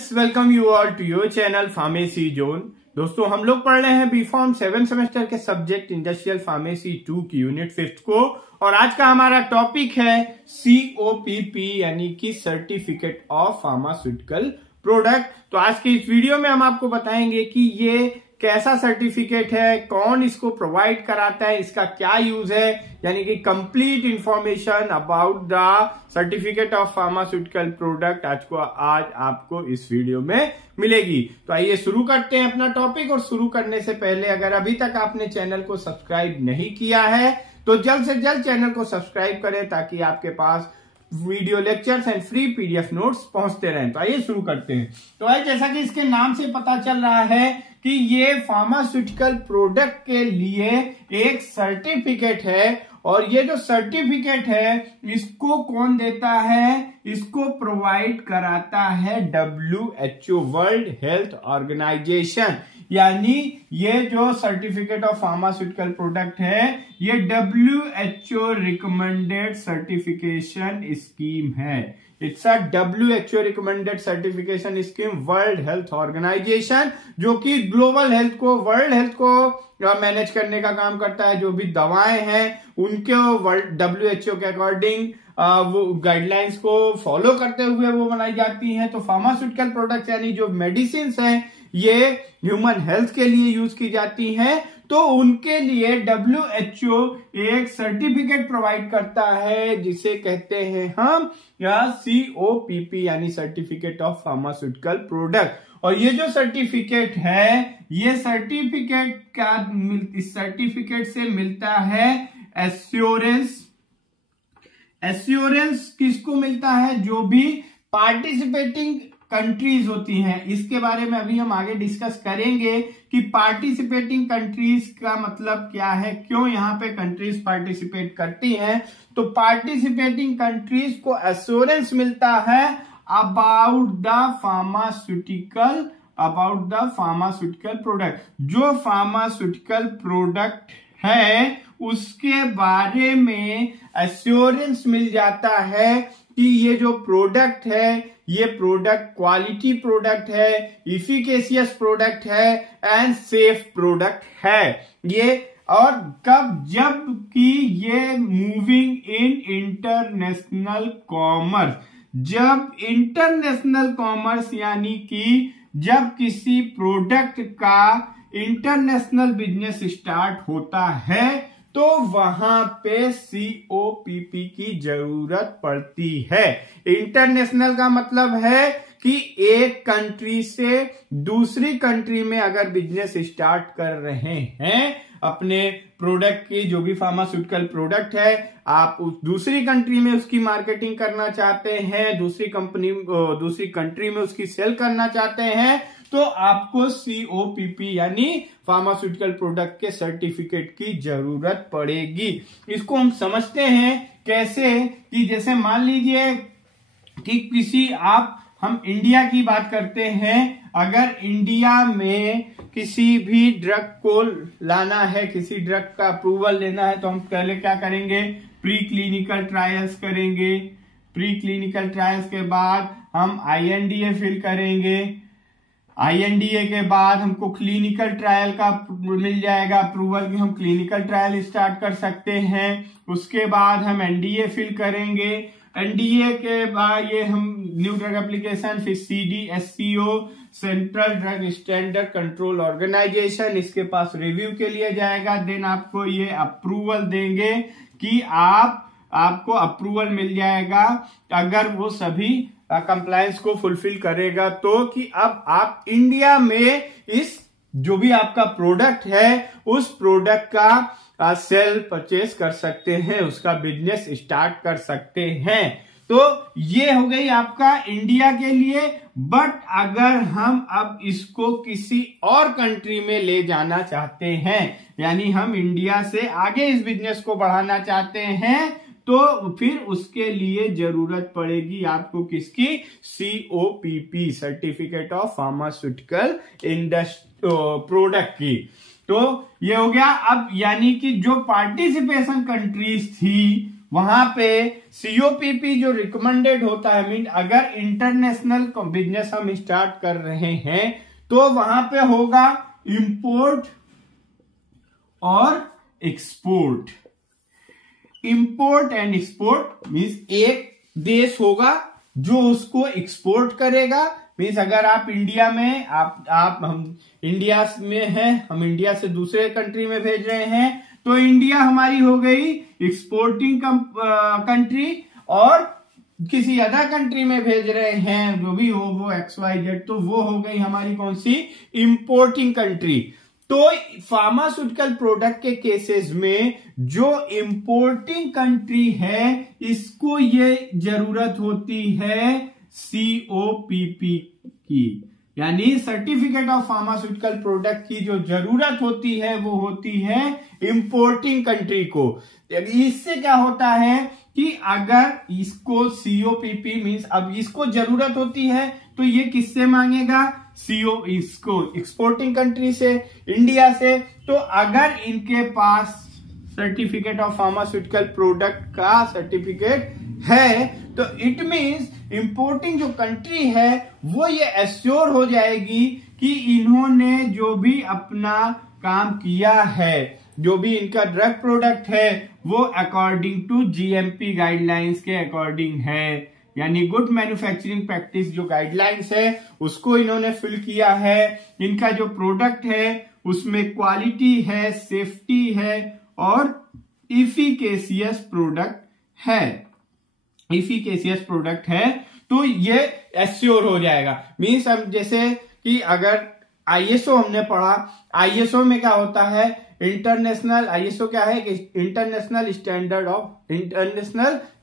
Friends, welcome you all to your channel pharmacy zone. दोस्तों, हम लोग पढ़ रहे हैं बीफॉर्म 7 सेमेस्टर के सब्जेक्ट इंडस्ट्रियल फार्मेसी 2 की यूनिट 5 को, और आज का हमारा टॉपिक है COPP यानी कि सर्टिफिकेट ऑफ फार्मास्यूटिकल प्रोडक्ट। तो आज के इस वीडियो में हम आपको बताएंगे कि ये कैसा सर्टिफिकेट है, कौन इसको प्रोवाइड कराता है, इसका क्या यूज है, यानी कि complete information about the certificate of pharmaceutical product आज आपको इस वीडियो में मिलेगी। तो आइए शुरू करते हैं अपना टॉपिक। और शुरू करने से पहले अगर अभी तक आपने चैनल को सब्सक्राइब नहीं किया है तो जल्द से जल्द चैनल को सब्सक्राइब करें ताकि आपके पास video lectures and free PDF notes पहुंचते रहें। तो आइए शुरू करते हैं। तो भाई, जैसा कि इसके नाम से पता चल रहा है कि ये फार्मास्यूटिकल प्रोडक्ट के लिए एक सर्टिफिकेट है, और ये जो सर्टिफिकेट है इसको कौन देता है? इसको प्रोवाइड कराता है WHO, वर्ल्ड हेल्थ ऑर्गेनाइजेशन। यानी ये जो सर्टिफिकेट ऑफ फार्मास्यूटिकल प्रोडक्ट है ये WHO रिकमेंडेड सर्टिफिकेशन स्कीम है। It's a WHO recommended certification scheme, world health organisation, जो कि ग्लोबल हेल्थ को, वर्ल्ड हेल्थ को मैनेज करने का काम करता है। जो भी दवाएं हैं उनके WHO के अकॉर्डिंग वो गाइडलाइंस को फॉलो करते हुए वो बनाई जाती हैं। तो फार्मास्यूटिकल प्रोडक्ट्स यानी जो मेडिसिन हैं ये ह्यूमन हेल्थ के लिए यूज की जाती हैं, तो उनके लिए WHO एक सर्टिफिकेट प्रोवाइड करता है जिसे कहते हैं हम COPP यानी सर्टिफिकेट ऑफ फार्मास्यूटिकल प्रोडक्ट। और ये जो सर्टिफिकेट है, ये सर्टिफिकेट इस सर्टिफिकेट से मिलता है एश्योरेंस किसको मिलता है? जो भी पार्टिसिपेटिंग कंट्रीज होती हैं। इसके बारे में अभी हम आगे डिस्कस करेंगे कि पार्टिसिपेटिंग कंट्रीज का मतलब क्या है, क्यों यहाँ पे कंट्रीज पार्टिसिपेट करती हैं। तो पार्टिसिपेटिंग कंट्रीज को एश्योरेंस मिलता है अबाउट द फार्मास्यूटिकल प्रोडक्ट। जो फार्मास्यूटिकल प्रोडक्ट है उसके बारे में एश्योरेंस मिल जाता है कि ये जो प्रोडक्ट है ये प्रोडक्ट क्वालिटी प्रोडक्ट है, इफिकेशियस प्रोडक्ट है एंड सेफ प्रोडक्ट है। ये और कब? जब कि ये मूविंग इन इंटरनेशनल कॉमर्स। जब इंटरनेशनल कॉमर्स यानी कि जब किसी प्रोडक्ट का इंटरनेशनल बिजनेस स्टार्ट होता है तो वहां पे COPP की जरूरत पड़ती है। इंटरनेशनल का मतलब है कि एक कंट्री से दूसरी कंट्री में अगर बिजनेस स्टार्ट कर रहे हैं अपने प्रोडक्ट की, जो भी फार्मास्यूटिकल प्रोडक्ट है, आप उस दूसरी कंट्री में उसकी मार्केटिंग करना चाहते हैं, दूसरी कंट्री में उसकी सेल करना चाहते हैं, तो आपको COPP यानी फार्मास्यूटिकल प्रोडक्ट के सर्टिफिकेट की जरूरत पड़ेगी। इसको हम समझते हैं कैसे कि जैसे मान लीजिए कि हम इंडिया की बात करते हैं। अगर इंडिया में किसी भी ड्रग को लाना है, किसी ड्रग का अप्रूवल लेना है, तो हम पहले क्या करेंगे? प्री क्लिनिकल ट्रायल्स करेंगे। प्री क्लिनिकल ट्रायल्स के बाद हम INDA फिल करेंगे। INDA के बाद हमको क्लिनिकल ट्रायल का मिल जाएगा अप्रूवल कि हम क्लिनिकल ट्रायल स्टार्ट कर सकते हैं। उसके बाद हम NDA फिल करेंगे। NDA के बाद ये हम न्यू ड्रग एप्लीकेशन, फिर CDSCO, central drug standard control organisation, इसके पास रिव्यू के लिए जाएगा। देन आपको ये अप्रूवल देंगे कि आपको अप्रूवल मिल जाएगा अगर वो सभी कंप्लायंस को फुलफिल करेगा, तो कि अब आप इंडिया में इस जो भी आपका प्रोडक्ट है उस प्रोडक्ट का सेल परचेस कर सकते हैं, उसका बिजनेस स्टार्ट कर सकते हैं। तो ये हो गई आपका इंडिया के लिए। बट अगर हम अब इसको किसी और कंट्री में ले जाना चाहते हैं, यानी हम इंडिया से आगे इस बिजनेस को बढ़ाना चाहते हैं, तो फिर उसके लिए जरूरत पड़ेगी आपको किसकी? COPP, certificate of pharmaceutical product की। तो ये हो गया। अब यानी कि जो पार्टिसिपेशन कंट्रीज थी वहां पे सीओपीपी जो रिकमेंडेड होता है, मीन अगर इंटरनेशनल बिजनेस हम स्टार्ट कर रहे हैं तो वहां पे होगा इंपोर्ट और export. Import and export means एक देश होगा जो उसको एक्सपोर्ट करेगा। मीन्स अगर आप इंडिया में हम इंडिया में हैं, हम इंडिया से दूसरे कंट्री में भेज रहे हैं, तो इंडिया हमारी हो गई एक्सपोर्टिंग कंट्री, और किसी अदर कंट्री में भेज रहे हैं जो भी हो वो XYZ, तो वो हो गई हमारी कौन सी, इंपोर्टिंग कंट्री। तो फार्मास्यूटिकल प्रोडक्ट के केसेस में जो इंपोर्टिंग कंट्री है इसको ये जरूरत होती है COPP की, यानी सर्टिफिकेट ऑफ फार्मास्यूटिकल प्रोडक्ट की जो जरूरत होती है वो होती है इंपोर्टिंग कंट्री को। इससे क्या होता है कि अगर इसको COPP मींस अब इसको जरूरत होती है तो ये किससे मांगेगा, इसको एक्सपोर्टिंग कंट्री से, इंडिया से। तो अगर इनके पास सर्टिफिकेट ऑफ फार्मास्यूटिकल प्रोडक्ट का सर्टिफिकेट है तो इट मींस इंपोर्टिंग जो कंट्री है वो ये एश्योर हो जाएगी कि इन्होंने जो भी अपना काम किया है, जो भी इनका ड्रग प्रोडक्ट है वो अकॉर्डिंग टू GMP गाइडलाइंस के अकॉर्डिंग है, यानी गुड मैन्युफैक्चरिंग प्रैक्टिस जो गाइडलाइंस है उसको इन्होंने फिल किया है। इनका जो प्रोडक्ट है उसमें क्वालिटी है, सेफ्टी है और इफिकेशियस प्रोडक्ट है, इफिकेशियस प्रोडक्ट है, तो ये एश्योर हो जाएगा। मीन्स हम जैसे कि अगर ISO हमने पढ़ा, ISO में क्या होता है, इंटरनेशनल ISO क्या है कि इंटरनेशनल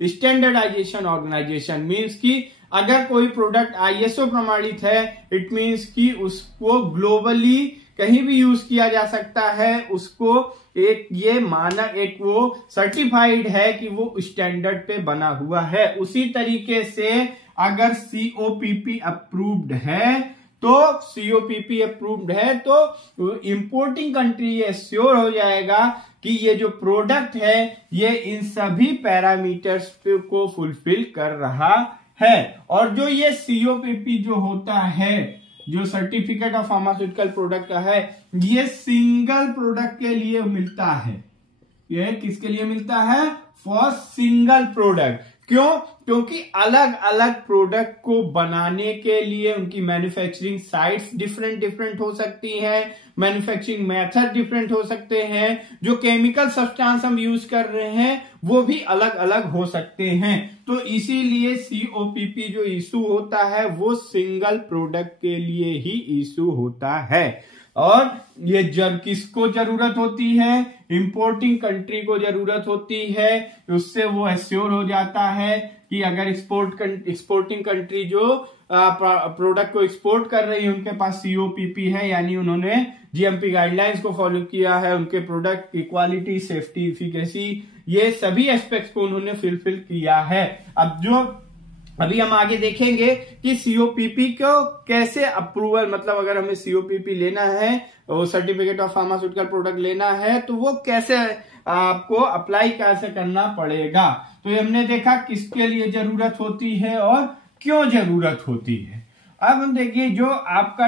स्टैंडर्डाइजेशन ऑर्गेनाइजेशन। मीन्स कि अगर कोई प्रोडक्ट ISO प्रमाणित है इट मीन्स कि उसको ग्लोबली कहीं भी यूज किया जा सकता है, उसको एक ये मानक, एक वो सर्टिफाइड है कि वो स्टैंडर्ड पे बना हुआ है। उसी तरीके से अगर COPP अप्रूव्ड है तो COPP अप्रूव्ड है तो इंपोर्टिंग कंट्री ये श्योर हो जाएगा कि ये जो प्रोडक्ट है ये इन सभी पैरामीटर्स को फुलफिल कर रहा है। और जो ये COPP जो होता है, जो सर्टिफिकेट ऑफ फार्मास्यूटिकल प्रोडक्ट का है, ये सिंगल प्रोडक्ट के लिए मिलता है। ये किसके लिए मिलता है, फॉर सिंगल प्रोडक्ट। क्यों, क्योंकि अलग अलग प्रोडक्ट को बनाने के लिए उनकी मैन्युफैक्चरिंग साइट्स डिफरेंट हो सकती हैं, मैन्युफैक्चरिंग मेथड डिफरेंट हो सकते हैं, जो केमिकल सब्सटेंस हम यूज कर रहे हैं वो भी अलग अलग हो सकते हैं। तो इसीलिए COPP जो इशू होता है वो सिंगल प्रोडक्ट के लिए ही इशू होता है। और ये किसको जरूरत होती है, इंपोर्टिंग कंट्री को जरूरत होती है। उससे वो एश्योर हो जाता है कि अगर एक्सपोर्टिंग कंट्री जो प्रोडक्ट को एक्सपोर्ट कर रही है उनके पास COPP है, यानी उन्होंने GMP गाइडलाइंस को फॉलो किया है, उनके प्रोडक्ट की क्वालिटी, सेफ्टी, इफिकेसी, ये सभी एस्पेक्ट्स को उन्होंने फुलफिल किया है। अब जो अभी हम आगे देखेंगे कि COPP को कैसे अप्रूवल, मतलब अगर हमें COPP लेना है, सर्टिफिकेट ऑफ फार्मास्यूटिकल प्रोडक्ट लेना है, तो वो कैसे आपको अप्लाई कैसे करना पड़ेगा। तो ये हमने देखा किसके लिए जरूरत होती है और क्यों जरूरत होती है। अब हम देखिए जो आपका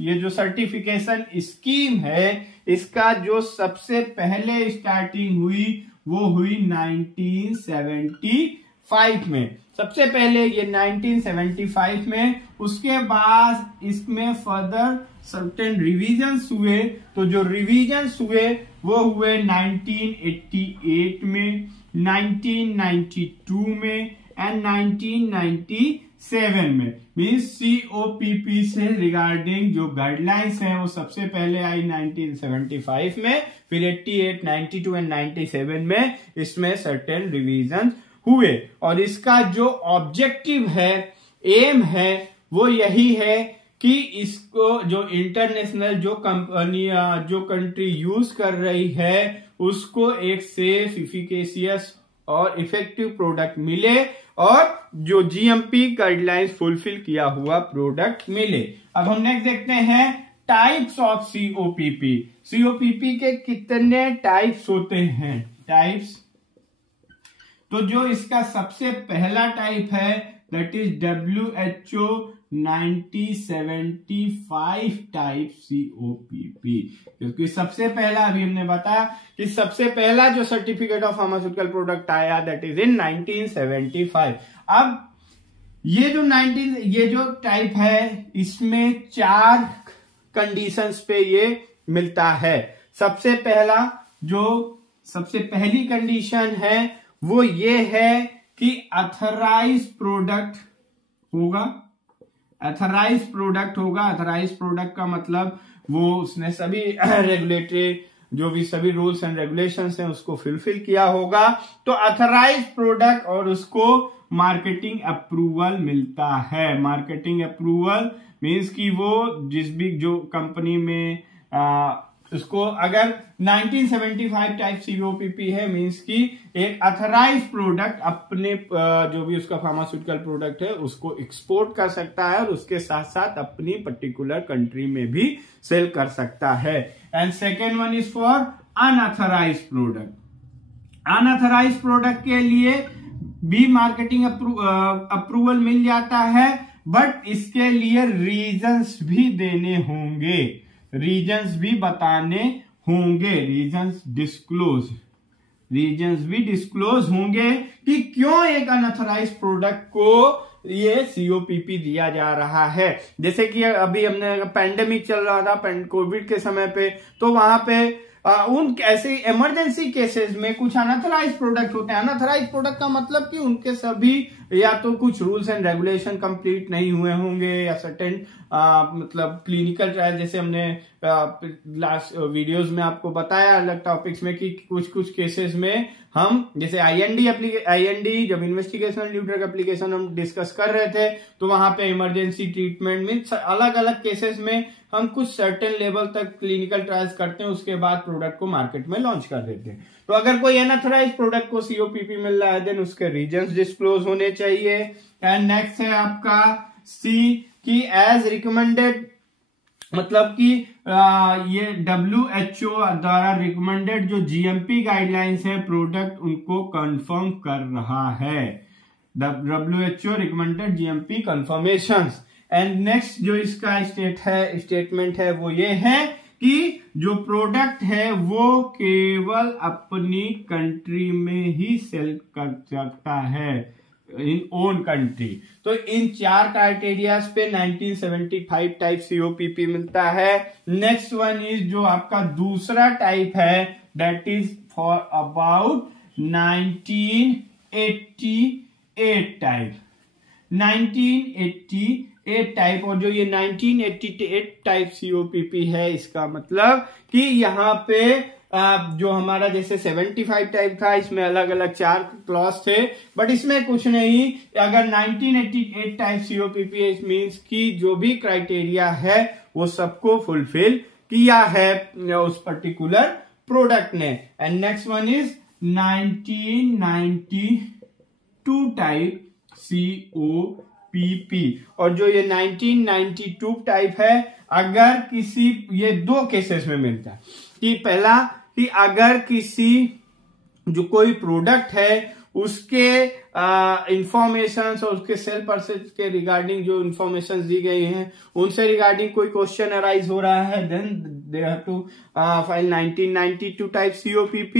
ये जो सर्टिफिकेशन स्कीम है इसका जो सबसे पहले स्टार्टिंग हुई वो हुई 1975 में, सबसे पहले ये 1975 में। उसके बाद इसमें फर्दर सर्टेन रिविजन्स हुए, तो जो रिविजन्स हुए वो हुए 1988 में, 1992 में एंड 1997 में। मीन्स COPP से रिगार्डिंग जो गाइडलाइंस है वो सबसे पहले आई 1975 में, फिर 88, 92 एंड 97 में इसमें सर्टेन रिविजन हुए। और इसका जो ऑब्जेक्टिव है, एम है, वो यही है कि इसको जो इंटरनेशनल जो कंपनी जो कंट्री यूज कर रही है उसको एक सेफ, इफिकेशियस और इफेक्टिव प्रोडक्ट मिले और जो GMP गाइडलाइंस फुलफिल किया हुआ प्रोडक्ट मिले। अब हम नेक्स्ट देखते हैं टाइप्स ऑफ COPP। COPP के कितने टाइप्स होते हैं, टाइप्स तो जो इसका सबसे पहला टाइप है that is WHO 9075 type COPP, क्योंकि सबसे पहला अभी हमने बताया कि सबसे पहला जो सर्टिफिकेट ऑफ फार्मास्यूटिकल प्रोडक्ट आया दैट इज इन 1975। अब ये जो टाइप है इसमें 4 कंडीशंस पे ये मिलता है। सबसे पहली कंडीशन है वो ये है कि अथराइज प्रोडक्ट होगा। अथराइज प्रोडक्ट का मतलब वो उसने सभी रेगुलेटरी जो भी सभी रूल्स एंड रेगुलेशंस हैं उसको फुलफिल किया होगा, तो अथराइज प्रोडक्ट और उसको मार्केटिंग अप्रूवल मिलता है। मार्केटिंग अप्रूवल मींस कि वो जिस भी जो कंपनी में उसको अगर 1975 टाइप COPP है मींस कि एक अथराइज प्रोडक्ट अपने जो भी उसका फार्मास्यूटिकल प्रोडक्ट है उसको एक्सपोर्ट कर सकता है और उसके साथ साथ अपनी पर्टिकुलर कंट्री में भी सेल कर सकता है। And second one is for unauthorise product. Unauthorise product के लिए भी मार्केटिंग अप्रूवल मिल जाता है, बट इसके लिए रीजंस भी देने होंगे, रीजंस भी बताने होंगे, रीजंस भी डिस्क्लोज होंगे कि क्यों एक अनअथराइज प्रोडक्ट को ये COPP दिया जा रहा है। जैसे कि अभी हमने पैंडेमिक चल रहा था कोविड के समय पे, तो वहां पे उन ऐसे इमरजेंसी केसेस में कुछ अनअथराइज प्रोडक्ट होते हैं। अनअथराइज प्रोडक्ट का मतलब कि उनके सभी या तो कुछ रूल्स एंड रेगुलेशन कंप्लीट नहीं हुए होंगे या सर्टेन मतलब क्लिनिकल ट्रायल, जैसे हमने लास्ट वीडियोस में आपको बताया अलग टॉपिक्स में कि कुछ केसेस में हम जैसे IND जब इन्वेस्टिगेशनल न्यू ड्रग एप्लीकेशन हम डिस्कस कर रहे थे तो वहां पे इमरजेंसी ट्रीटमेंट मीन्स अलग अलग केसेस में हम कुछ सर्टेन लेवल तक क्लिनिकल ट्रायल्स करते हैं, उसके बाद प्रोडक्ट को मार्केट में लॉन्च कर देते हैं। तो अगर कोई अनअथराइज प्रोडक्ट को COPP मिल रहा है देन उसके रीजंस डिस्क्लोज होने चाहिए। एंड नेक्स्ट है आपका C कि एज रिकमेंडेड, मतलब कि ये WHO द्वारा रिकमेंडेड जो GMP गाइडलाइंस है प्रोडक्ट उनको कंफर्म कर रहा है। WHO recommended GMP confirmations. And next जो इसका स्टेटमेंट है वो ये है कि जो प्रोडक्ट है वो केवल अपनी कंट्री में ही सेल कर सकता है, इन ओन कंट्री। तो इन 4 क्राइटेरिया पे 1975 टाइप COPP मिलता है। नेक्स्ट वन इज जो आपका दूसरा टाइप है that is for about 1988 type. 1988 type, और जो ये 1988 टाइप COPP है इसका मतलब कि यहाँ पे जो हमारा जैसे 75 टाइप था इसमें अलग अलग 4 क्लॉज थे, बट इसमें कुछ नहीं। अगर 1988 टाइप COPP मींस कि जो भी क्राइटेरिया है वो सबको फुलफिल किया है उस पर्टिकुलर प्रोडक्ट ने। And next one is 1992 type COPP, और जो ये 1992 टाइप है अगर किसी, ये 2 केसेस में मिलता है कि पहला कि अगर किसी जो कोई प्रोडक्ट है उसके इंफॉर्मेशन और उसके सेल परसेंट के रिगार्डिंग जो इंफॉर्मेशन दी गई हैं उनसे रिगार्डिंग कोई क्वेश्चन अराइज हो रहा है then they have to file 1992 type COPP।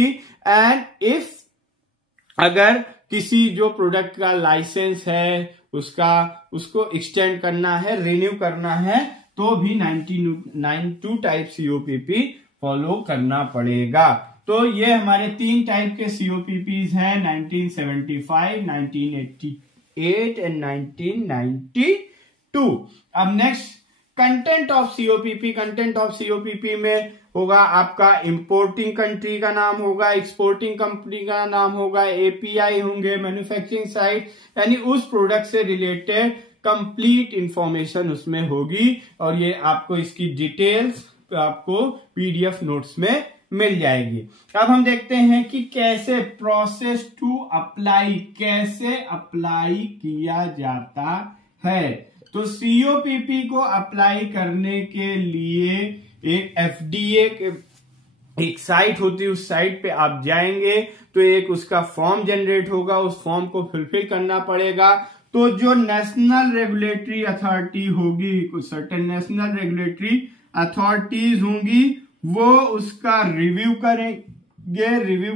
And if अगर किसी जो प्रोडक्ट का लाइसेंस है उसको एक्सटेंड करना है, रिन्यू करना है, तो भी 1992 टाइप COPP फॉलो करना पड़ेगा। तो ये हमारे 3 टाइप के COPPs हैं 1975, 1988 एंड 1992। अब next content of COPP। Content of COPP में होगा आपका इंपोर्टिंग कंट्री का नाम होगा, एक्सपोर्टिंग कंपनी का नाम होगा, API होंगे, मैन्युफैक्चरिंग साइट, यानी उस प्रोडक्ट से रिलेटेड कंप्लीट इंफॉर्मेशन उसमें होगी, और ये आपको इसकी डिटेल्स आपको PDF नोट्स में मिल जाएगी। अब हम देखते हैं कि कैसे प्रोसेस टू अप्लाई, कैसे अप्लाई किया जाता है। तो COPP को अप्लाई करने के लिए एक FDA एक साइट होती है, उस साइट पे आप जाएंगे तो एक उसका फॉर्म जनरेट होगा, उस फॉर्म को फुलफिल करना पड़ेगा। तो जो नेशनल रेगुलेटरी अथॉरिटी होगी, कुछ सर्टेन नेशनल रेगुलेटरी अथॉरिटीज होंगी, वो उसका रिव्यू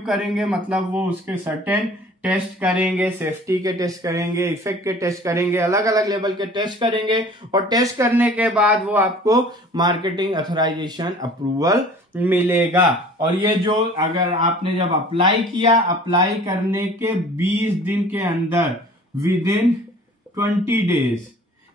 करेंगे मतलब वो उसके सर्टेन टेस्ट करेंगे, सेफ्टी के टेस्ट करेंगे, इफेक्ट के टेस्ट करेंगे, अलग अलग लेवल के टेस्ट करेंगे, और टेस्ट करने के बाद वो आपको मार्केटिंग ऑथराइजेशन अप्रूवल मिलेगा। और ये जो अगर आपने जब अप्लाई किया, अप्लाई करने के 20 दिन के अंदर, विद इन 20 डेज,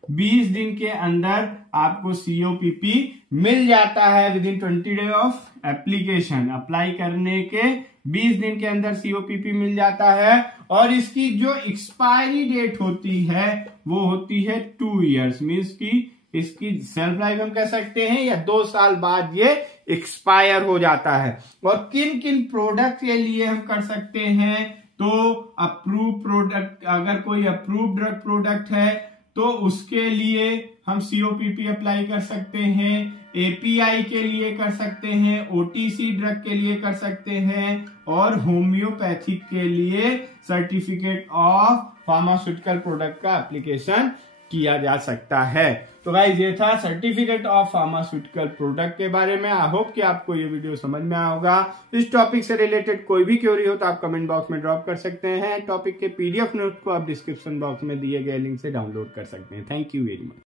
20 दिन के अंदर आपको COPP मिल जाता है। With in 20 day of application, apply करने के 20 दिन के अंदर COPP मिल जाता है। और इसकी जो एक्सपायरी डेट होती है वो होती है 2 ईयर्स, मीन्स की इसकी सेल्फ लाइफ हम कह सकते हैं, या 2 साल बाद ये एक्सपायर हो जाता है। और किन किन प्रोडक्ट के लिए हम कर सकते हैं, तो अप्रूव प्रोडक्ट, अगर कोई अप्रूव ड्रग प्रोडक्ट है तो उसके लिए हम COPP अप्लाई कर सकते हैं, API के लिए कर सकते हैं, OTC ड्रग के लिए कर सकते हैं, और होम्योपैथिक के लिए सर्टिफिकेट ऑफ फार्मास्यूटिकल प्रोडक्ट का एप्लीकेशन किया जा सकता है। तो गाइस ये था सर्टिफिकेट ऑफ फार्मास्यूटिकल प्रोडक्ट के बारे में। आई होप कि आपको ये वीडियो समझ में आया होगा। इस टॉपिक से रिलेटेड कोई भी क्वेरी हो तो आप कमेंट बॉक्स में ड्रॉप कर सकते हैं। टॉपिक के PDF नोट को आप डिस्क्रिप्शन बॉक्स में दिए गए लिंक से डाउनलोड कर सकते हैं। Thank you very much.